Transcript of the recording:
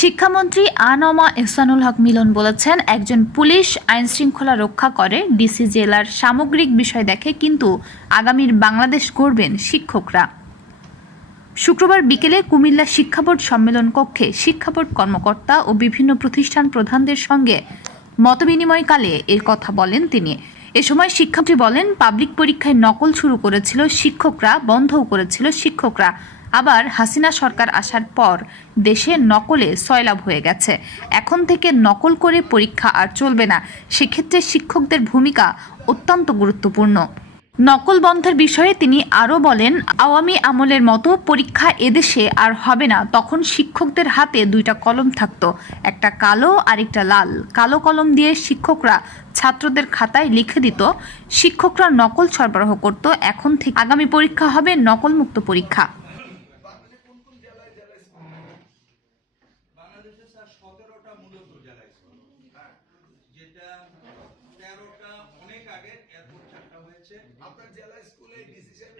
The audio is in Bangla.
শিক্ষামন্ত্রী আনমা এহসানুল হক মিলন বলেছেন, একজন পুলিশ আইনশৃঙ্খলা রক্ষা করে, ডিসি জেলার সামগ্রিক বিষয় দেখে, কিন্তু আগামীর বাংলাদেশ গড়বেন শিক্ষকরা। শুক্রবার বিকেলে কুমিল্লা শিক্ষা বোর্ড সম্মেলন কক্ষে শিক্ষা বোর্ড কর্মকর্তা ও বিভিন্ন প্রতিষ্ঠান প্রধানদের সঙ্গে মতবিনিময়কালে এর কথা বলেন তিনি। এ সময় শিক্ষামন্ত্রী বলেন, পাবলিক পরীক্ষায় নকল শুরু করেছিল শিক্ষকরা, বন্ধও করেছিল শিক্ষকরা। আবার হাসিনা সরকার আসার পর দেশে নকলে সয়লাব হয়ে গেছে। এখন থেকে নকল করে পরীক্ষা আর চলবে না। সেক্ষেত্রে শিক্ষকদের ভূমিকা অত্যন্ত গুরুত্বপূর্ণ। নকল বন্ধের বিষয়ে তিনি আরও বলেন, আওয়ামী আমলের মতো পরীক্ষা এদেশে আর হবে না। তখন শিক্ষকদের হাতে দুইটা কলম থাকতো, একটা কালো আর একটা লাল। কালো কলম দিয়ে শিক্ষকরা ছাত্রদের খাতায় লিখে দিত, শিক্ষকরা নকল সরবরাহ করত। এখন থেকে আগামী পরীক্ষা হবে নকলমুক্ত পরীক্ষা। বাংলাদেশে স্যার 17টা মূলত জেলা স্কুল, যেটা 13টা অনেক আগে, এরপর 4টা হয়েছে। আপনার জেলা স্কুলে ডিসি সাহেব